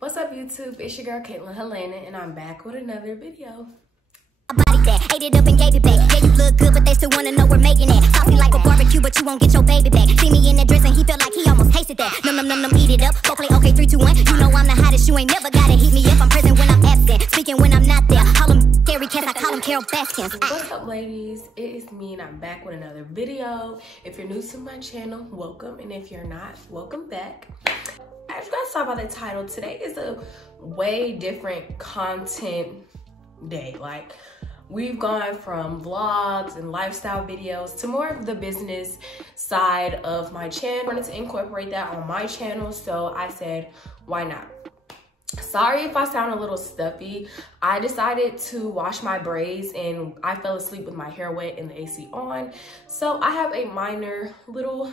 What's up, YouTube? It's your girl Caitlin Helena, and I'm back with another video. Body that ate it up and gave it back. Yeah, you look good, but they still wanna know we're making it. Saucy like a barbecue, but you won't get your baby back. See me in that dress and he felt like he almost tasted that. Num, eat it up. Go play okay, 3, 2, 1. You know I'm the hottest. You ain't never gotta heat me up. I'm present when I'm absent, speaking when I'm not there. Call them scary cats, I call them Carol Baskins. What's up, ladies? It is me, and I'm back with another video. If you're new to my channel, welcome, and if you're not, welcome back. As you guys saw by the title, today is a way different content day. Like, we've gone from vlogs and lifestyle videos to more of the business side of my channel. I wanted to incorporate that on my channel, so I said, why not? Sorry if I sound a little stuffy. I decided to wash my braids and I fell asleep with my hair wet and the AC on. So I have a minor little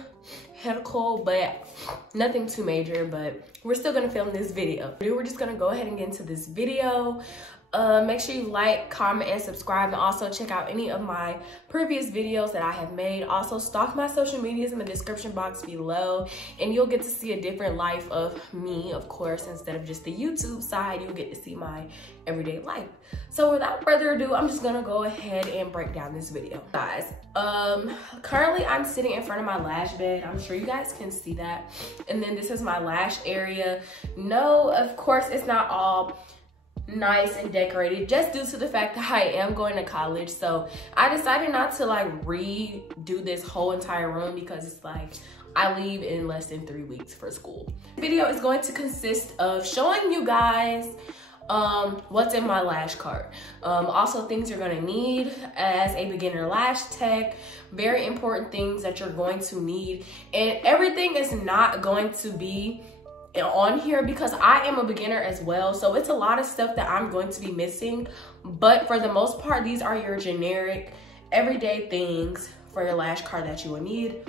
head cold, but nothing too major, but we're still gonna film this video. We're just gonna go ahead and get into this video. Make sure you like, comment, and subscribe, and also check out any of my previous videos that I have made. Also, stalk my social medias in the description box below, and you'll get to see a different life of me, of course. Instead of just the YouTube side, you'll get to see my everyday life. So without further ado, I'm just gonna go ahead and break down this video. Guys, currently I'm sitting in front of my lash bed. I'm sure you guys can see that. And then this is my lash area. No, of course, it's not all nice and decorated, just due to the fact that I am going to college. So I decided not to like redo this whole entire room because it's like I leave in less than 3 weeks for school. The video is going to consist of showing you guys what's in my lash cart, also things you're going to need as a beginner lash tech, very important things that you're going to need, and everything is not going to be on here because I am a beginner as well, so it's a lot of stuff that I'm going to be missing, but for the most part these are your generic everyday things for your lash card that you will need.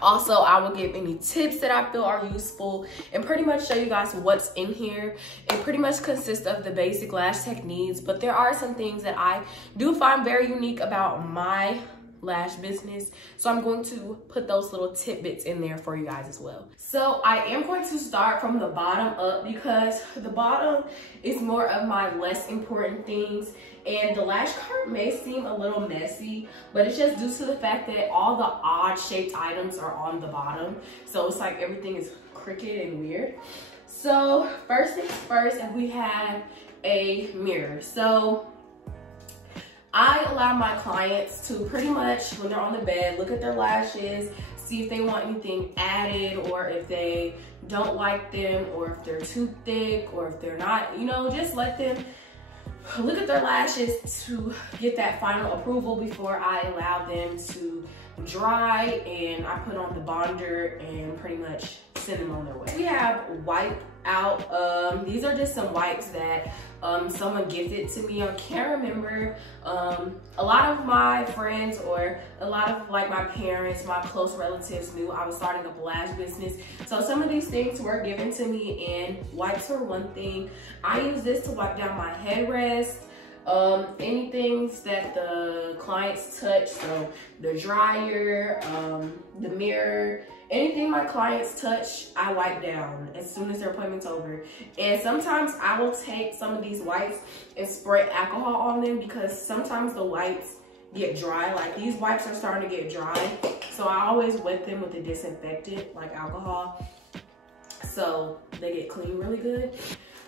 Also, I will give any tips that I feel are useful and pretty much show you guys what's in here. It pretty much consists of the basic lash techniques, but there are some things that I do find very unique about my lash business, so I'm going to put those little tidbits in there for you guys as well. So I am going to start from the bottom up because the bottom is more of my less important things, and the lash cart may seem a little messy, but it's just due to the fact that all the odd shaped items are on the bottom, so it's like everything is crooked and weird. So first things first, we have a mirror. So I allow my clients to pretty much, when they're on the bed, look at their lashes, see if they want anything added, or if they don't like them, or if they're too thick, or if they're not, you know, just let them look at their lashes to get that final approval before I allow them to dry, and I put on the bonder and pretty much send them on their way. We have wipe out. These are just some wipes that someone gifted to me. I can't remember. A lot of my friends or a lot of like my parents, my close relatives knew I was starting a lash business. So some of these things were given to me, and wipes were one thing. I use this to wipe down my headrest. Anything that the clients touch, so the dryer, the mirror, anything my clients touch, I wipe down as soon as their appointment's over. And sometimes I will take some of these wipes and spray alcohol on them because sometimes the wipes get dry. Like these wipes are starting to get dry, so I always wet them with a disinfectant like alcohol so they get clean really good.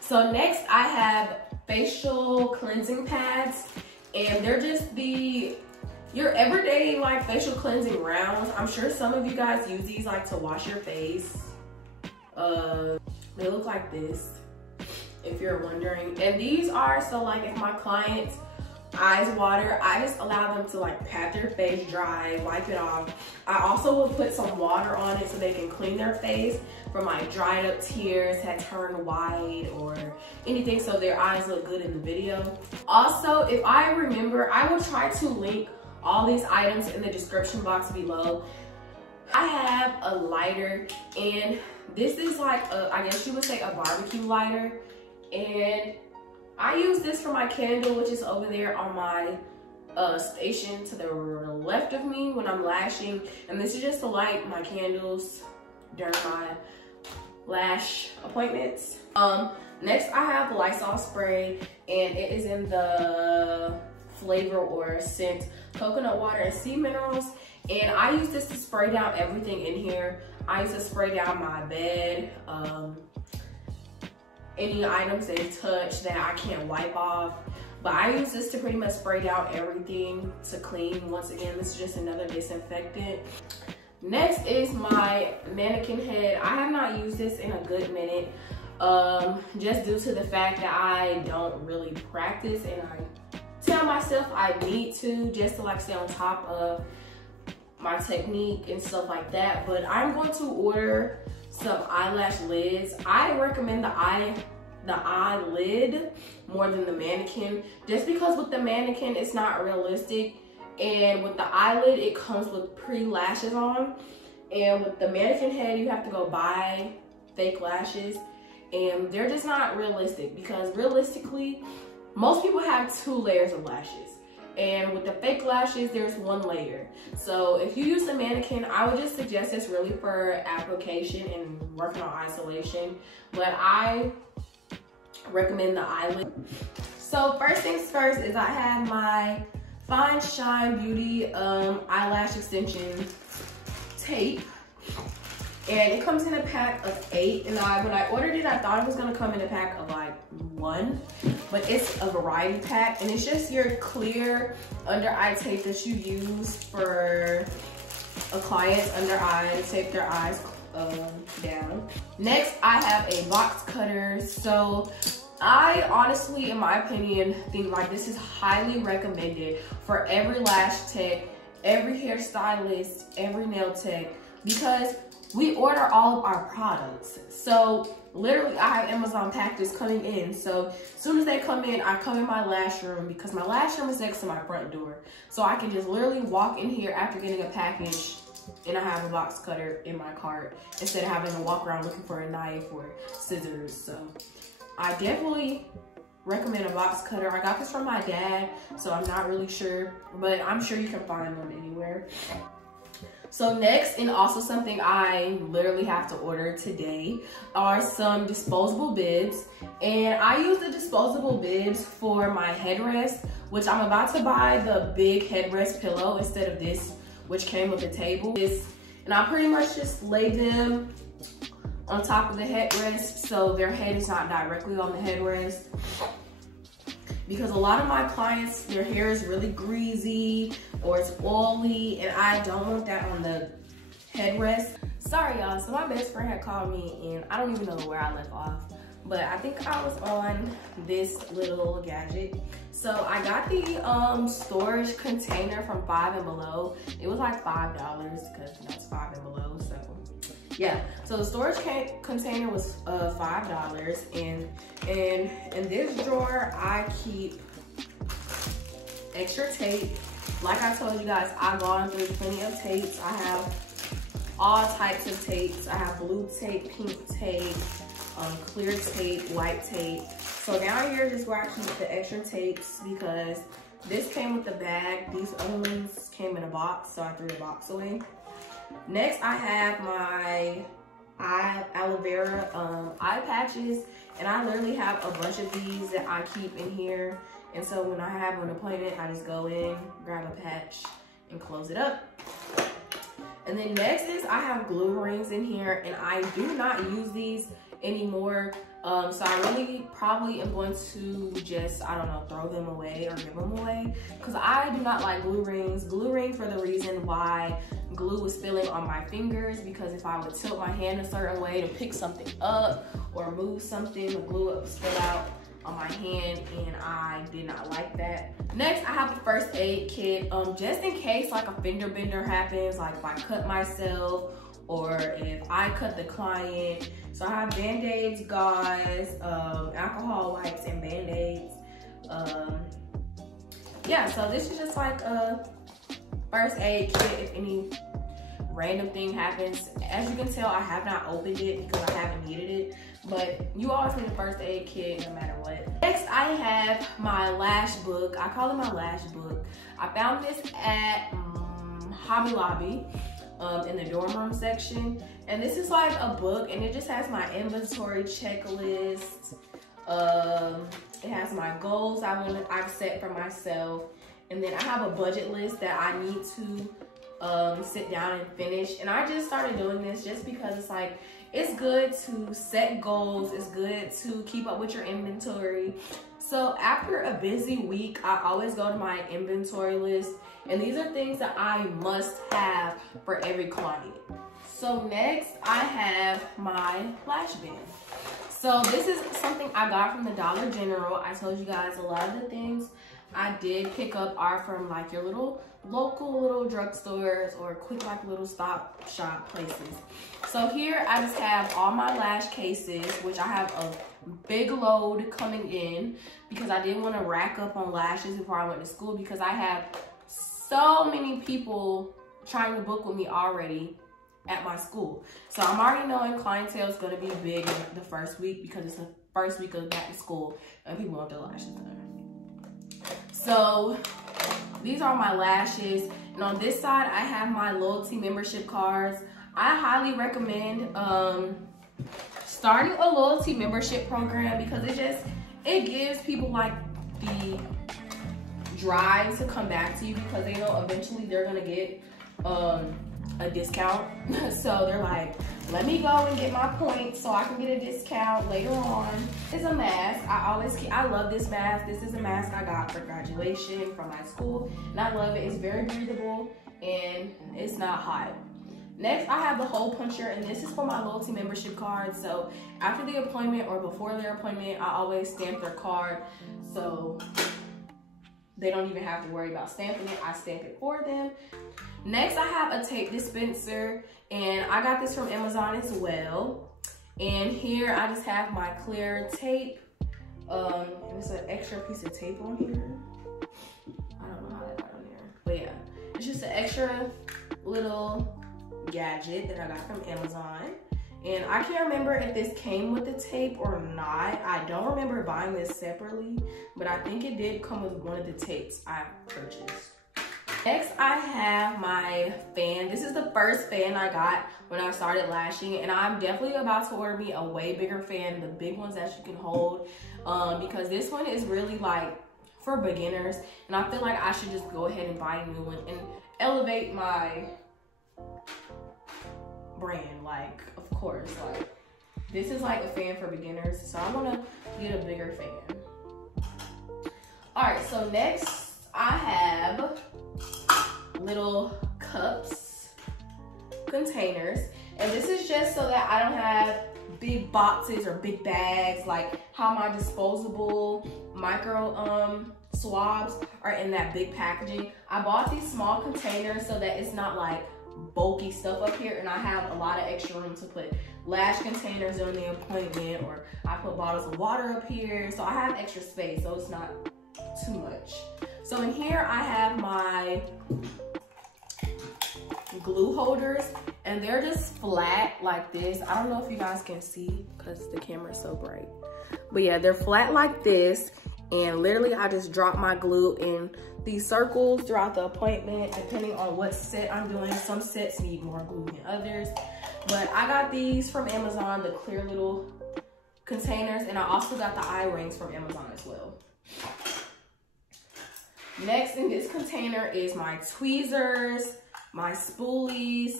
So next I have facial cleansing pads, and they're just your everyday like facial cleansing rounds. I'm sure some of you guys use these like to wash your face. They look like this, if you're wondering. And these are, so like if my clients eyes water, I just allow them to like pat their face dry, wipe it off. I also will put some water on it so they can clean their face from like dried up tears, had turned white, or anything, so their eyes look good in the video. Also, if I remember, I will try to link all these items in the description box below. I have a lighter, and this is like I guess you would say a barbecue lighter, and I use this for my candle, which is over there on my station to the left of me when I'm lashing. And this is just to light my candles during my lash appointments. Next I have Lysol Spray, and it is in the flavor or scent coconut water and sea minerals. And I use this to spray down everything in here. I use to spray down my bed, any items they touch that I can't wipe off. But I use this to pretty much spray down everything to clean. Once again, this is just another disinfectant. Next is my Mannequin Head. I have not used this in a good minute, just due to the fact that I don't really practice, and I tell myself I need to, just to like stay on top of my technique and stuff like that. But I'm going to order some eyelash lids. I recommend the eyelid more than the mannequin, just because with the mannequin it's not realistic, and with the eyelid it comes with pre-lashes on, and with the Mannequin Head you have to go buy fake lashes, and they're just not realistic, because realistically most people have 2 layers of lashes, and with the fake lashes there's 1 layer. So if you use the mannequin, I would just suggest this really for application and working on isolation, but I recommend the eyelid. So first things first is I have my Fine Shine Beauty eyelash extension tape, and it comes in a pack of 8. And when I ordered it, I thought it was gonna come in a pack of like 1, but it's a variety pack, and it's just your clear under eye tape that you use for a client's under eye to tape their eyes down. Next, I have a box cutter. So I honestly, in my opinion, think like this is highly recommended for every lash tech, every hairstylist, every nail tech, because we order all of our products. So literally I have Amazon packages coming in. So as soon as they come in, I come in my lash room, because my lash room is next to my front door. So I can just literally walk in here after getting a package, and I have a box cutter in my cart instead of having to walk around looking for a knife or scissors. So I definitely recommend a box cutter. I got this from my dad, so I'm not really sure, but I'm sure you can find one anywhere. So next, and also something I literally have to order today, are some disposable bibs. And I use the disposable bibs for my headrest, which I'm about to buy the big headrest pillow instead of this, which came with the table. And I pretty much just lay them on top of the headrest so their head is not directly on the headrest, because a lot of my clients, their hair is really greasy or it's oily, and I don't want that on the headrest. Sorry y'all, so my best friend had called me and I don't even know where I left off, but I think I was on this little gadget. So I got the storage container from 5 and Below. It was like $5 because that's 5 and Below. So yeah, so the storage container was $5, and in this drawer I keep extra tape. Like I told you guys, I've gone through plenty of tapes. I have all types of tapes. I have blue tape, pink tape, clear tape, white tape. So down here is where I keep the extra tapes, because this came with the bag. These other ones came in a box, so I threw the box away. Next, I have my aloe vera eye patches, and I literally have a bunch of these that I keep in here. And so when I have an appointment, I just go in, grab a patch, and close it up. And then next is I have glue rings in here, and I do not use these anymore. So I really probably am going to just, I don't know, throw them away or give them away, because I do not like glue rings. Glue ring for the reason why glue is spilling on my fingers, because if I would tilt my hand a certain way to pick something up or move something, the glue would spill out on my hand, and I did not like that. Next, I have a first aid kit, just in case like a fender bender happens, like if I cut myself or if I cut the client. So I have Band-Aids, gauze, alcohol wipes, and Band-Aids. Yeah, so this is just like a first aid kit if any random thing happens. As you can tell, I have not opened it because I haven't needed it, but you always need a first aid kit no matter what. Next, I have my Lash Book. I call it my Lash Book. I found this at Hobby Lobby. in the dorm room section. And this is like a book, and it just has my inventory checklist. It has my goals I've set for myself. And then I have a budget list that I need to sit down and finish. And I just started doing this just because it's like, it's good to set goals. It's good to keep up with your inventory. So after a busy week, I always go to my inventory list. And these are things that I must have for every client. So next, I have my lash bin. So this is something I got from the Dollar General. I told you guys a lot of the things I did pick up are from like your little local little drugstores or quick like little stop shop places. So here I just have all my lash cases, which I have a big load coming in because I didn't want to rack up on lashes before I went to school, because I have so many people trying to book with me already at my school. So I'm already knowing clientele is going to be big in the first week because it's the first week of back to school and people want their lashes done. So these are my lashes, and on this side I have my loyalty membership cards. I highly recommend starting a loyalty membership program because it gives people like the drive to come back to you, because they know eventually they're gonna get a discount. So they're like, let me go and get my points so I can get a discount later on. It's a mask. I love this mask. This is a mask I got for graduation from my school, and I love it. It's very breathable and it's not hot. Next, I have the hole puncher, and this is for my loyalty membership card. So after the appointment or before their appointment, I always stamp their card, so they don't even have to worry about stamping it. I stamp it for them. Next, I have a tape dispenser, and I got this from Amazon as well. And here I just have my clear tape. And it's an extra piece of tape on here. I don't know how that got on there, but yeah, it's just an extra little gadget that I got from Amazon. And I can't remember if this came with the tape or not. I don't remember buying this separately, but I think it did come with one of the tapes I purchased. Next, I have my fan. This is the first fan I got when I started lashing, and I'm definitely about to order me a way bigger fan, the big ones that you can hold, because this one is really like for beginners, and I feel like I should just go ahead and buy a new one and elevate my brand. Like, of course, like this is like a fan for beginners, so I want to get a bigger fan. All right, so next I have little cups, containers, and this is just so that I don't have big boxes or big bags like how my disposable micro swabs are in that big packaging. I bought these small containers so that it's not like bulky stuff up here, and I have a lot of extra room to put lash containers during the appointment, or I put bottles of water up here, so I have extra space so it's not too much. So in here I have my glue holders, and they're just flat like this. I don't know if you guys can see because the camera is so bright, but yeah, they're flat like this, and literally I just drop my glue in these circles throughout the appointment depending on what set I'm doing. Some sets need more glue than others, but I got these from Amazon, the clear little containers, and I also got the eye rings from Amazon as well. Next in this container is my tweezers, my spoolies,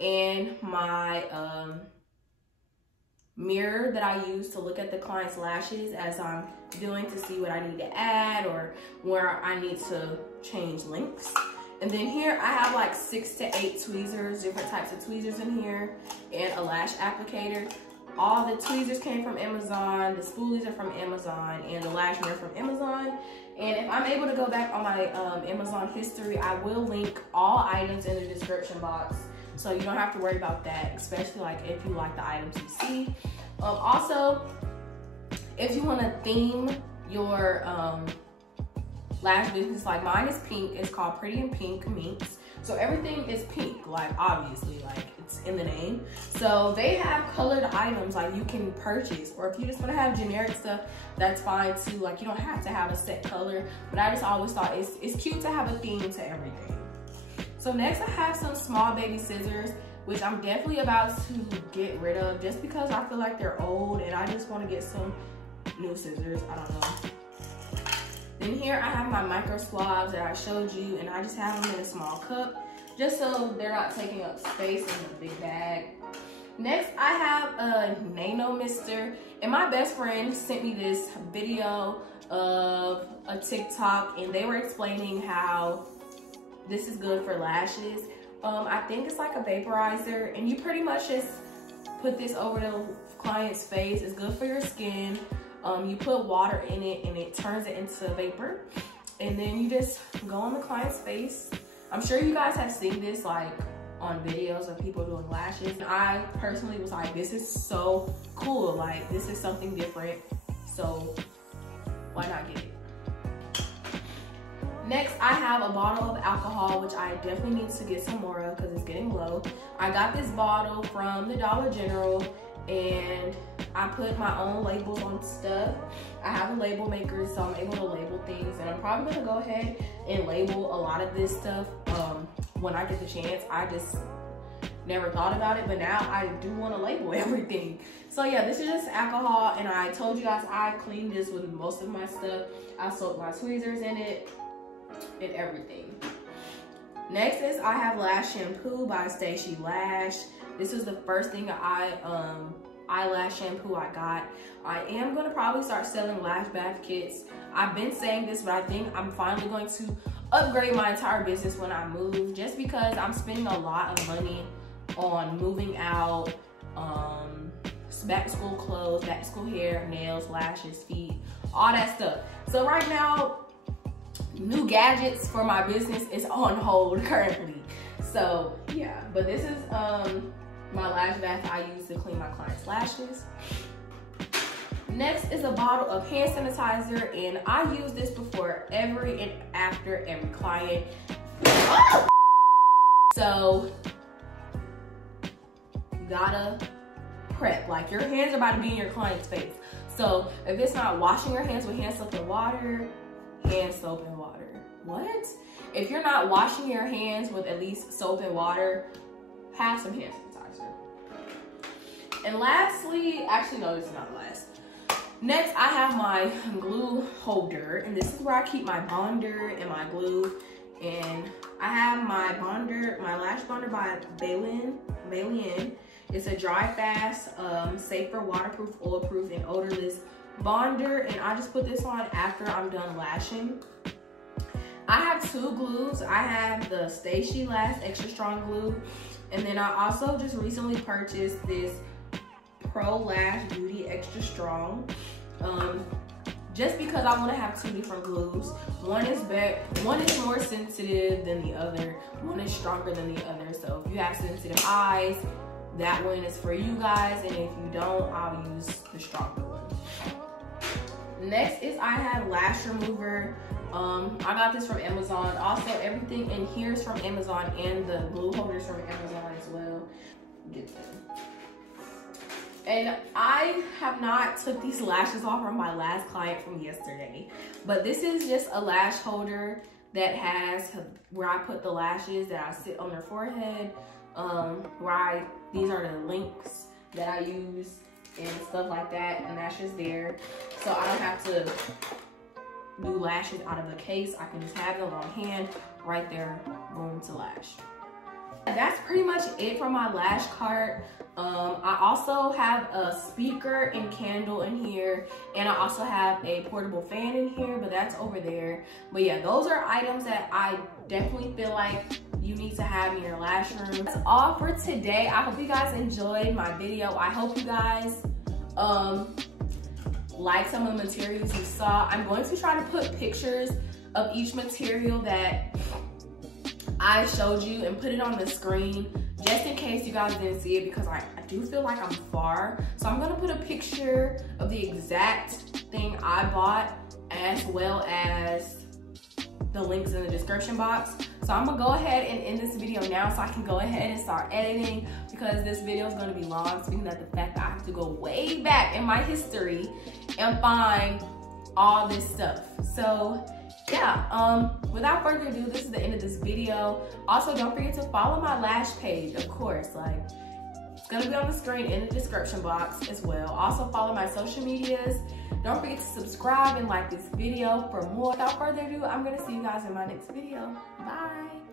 and my mirror that I use to look at the client's lashes as I'm doing to see what I need to add or where I need to change lengths. And then here I have like 6 to 8 tweezers, different types of tweezers in here, and a lash applicator. All the tweezers came from Amazon, the spoolies are from Amazon, and the lash mirror from Amazon. And if I'm able to go back on my Amazon history, I will link all items in the description box, so you don't have to worry about that, especially like if you like the items you see. Also, if you want to theme your lash business, like mine is pink, it's called Pretty and Pink Minx. So everything is pink, like obviously, like it's in the name. So they have colored items like you can purchase, or if you just want to have generic stuff, that's fine too. Like you don't have to have a set color, but I just always thought it's cute to have a theme to everything. So next I have some small baby scissors, which I'm definitely about to get rid of just because I feel like they're old and I just want to get some new scissors. I don't know. Then here I have my micro swabs that I showed you, and I just have them in a small cup just so they're not taking up space in the big bag. Next I have a Nano Mister, and my best friend sent me this video of a TikTok and they were explaining how this is good for lashes. I think it's like a vaporizer, and you pretty much just put this over the client's face. It's good for your skin. You put water in it and it turns it into vapor, and then you just go on the client's face. I'm sure you guys have seen this like on videos of people doing lashes. I personally was like, this is so cool, like this is something different, so why not get it? Next, I have a bottle of alcohol, which I definitely need to get some more of because it's getting low. I got this bottle from the Dollar General, and I put my own labels on stuff. I have a label maker, so I'm able to label things, and I'm probably gonna go ahead and label a lot of this stuff when I get the chance. I just never thought about it, but now I do want to label everything. So yeah, this is just alcohol, and I told you guys I cleaned this with most of my stuff. I soaked my tweezers in it and everything. Next is I have Lash Shampoo by Stacy Lash. This is the first thing eyelash shampoo I got. I am gonna probably start selling lash bath kits. I've been saying this, but I think I'm finally going to upgrade my entire business when I move, just because I'm spending a lot of money on moving out, back to school clothes, back to school hair, nails, lashes, feet, all that stuff. So right now, new gadgets for my business is on hold currently. So yeah, but this is my lash bath I use to clean my clients' lashes. Next is a bottle of hand sanitizer, and I use this before every and after every client. Oh! So you gotta prep, like your hands are about to be in your client's face. So if it's not washing your hands with hand soap and water, hand soap and water. What? If you're not washing your hands with at least soap and water, have some hand sanitizer. And lastly, actually no, this is not last. Next, I have my glue holder, and this is where I keep my bonder and my glue. And I have my bonder, my lash bonder by Bailyn. It's a dry, fast, safer, waterproof, oil-proof, and odorless bonder, and I just put this on after I'm done lashing. I have two glues. I have the Stacy Lash Extra Strong Glue, and then I also just recently purchased this Pro Lash Beauty Extra Strong, just because I want to have two different glues. One is more sensitive than the other. One is stronger than the other. So if you have sensitive eyes, that one is for you guys, and if you don't, I'll use the stronger one. Next is I have Lash Remover. I got this from Amazon. Also, everything in here is from Amazon, and the glue holders from Amazon as well. Get them. And I have not took these lashes off from my last client from yesterday, but this is just a lash holder that has where I put the lashes that I sit on their forehead. These are the links that I use and stuff like that, and that's just there, so I don't have to do lashes out of a case. I can just have them on hand right there, boom, to lash. That's pretty much it for my lash cart. I also have a speaker and candle in here, and I also have a portable fan in here, but that's over there. But yeah, those are items that I definitely feel like you need to have in your lash room. That's all for today. I hope you guys enjoyed my video. I hope you guys like some of the materials you saw. I'm going to try to put pictures of each material that I showed you and put it on the screen just in case you guys didn't see it, because I do feel like I'm far. So I'm gonna put a picture of the exact thing I bought, as well as the links in the description box. So I'm gonna go ahead and end this video now so I can go ahead and start editing, because this video is gonna be long, speaking of the fact that I have to go way back in my history and find all this stuff. So yeah, without further ado, this is the end of this video. Also, don't forget to follow my lash page, of course. Like, it's gonna be on the screen in the description box as well. Also, follow my social medias. Don't forget to subscribe and like this video for more. Without further ado, I'm gonna see you guys in my next video. Bye.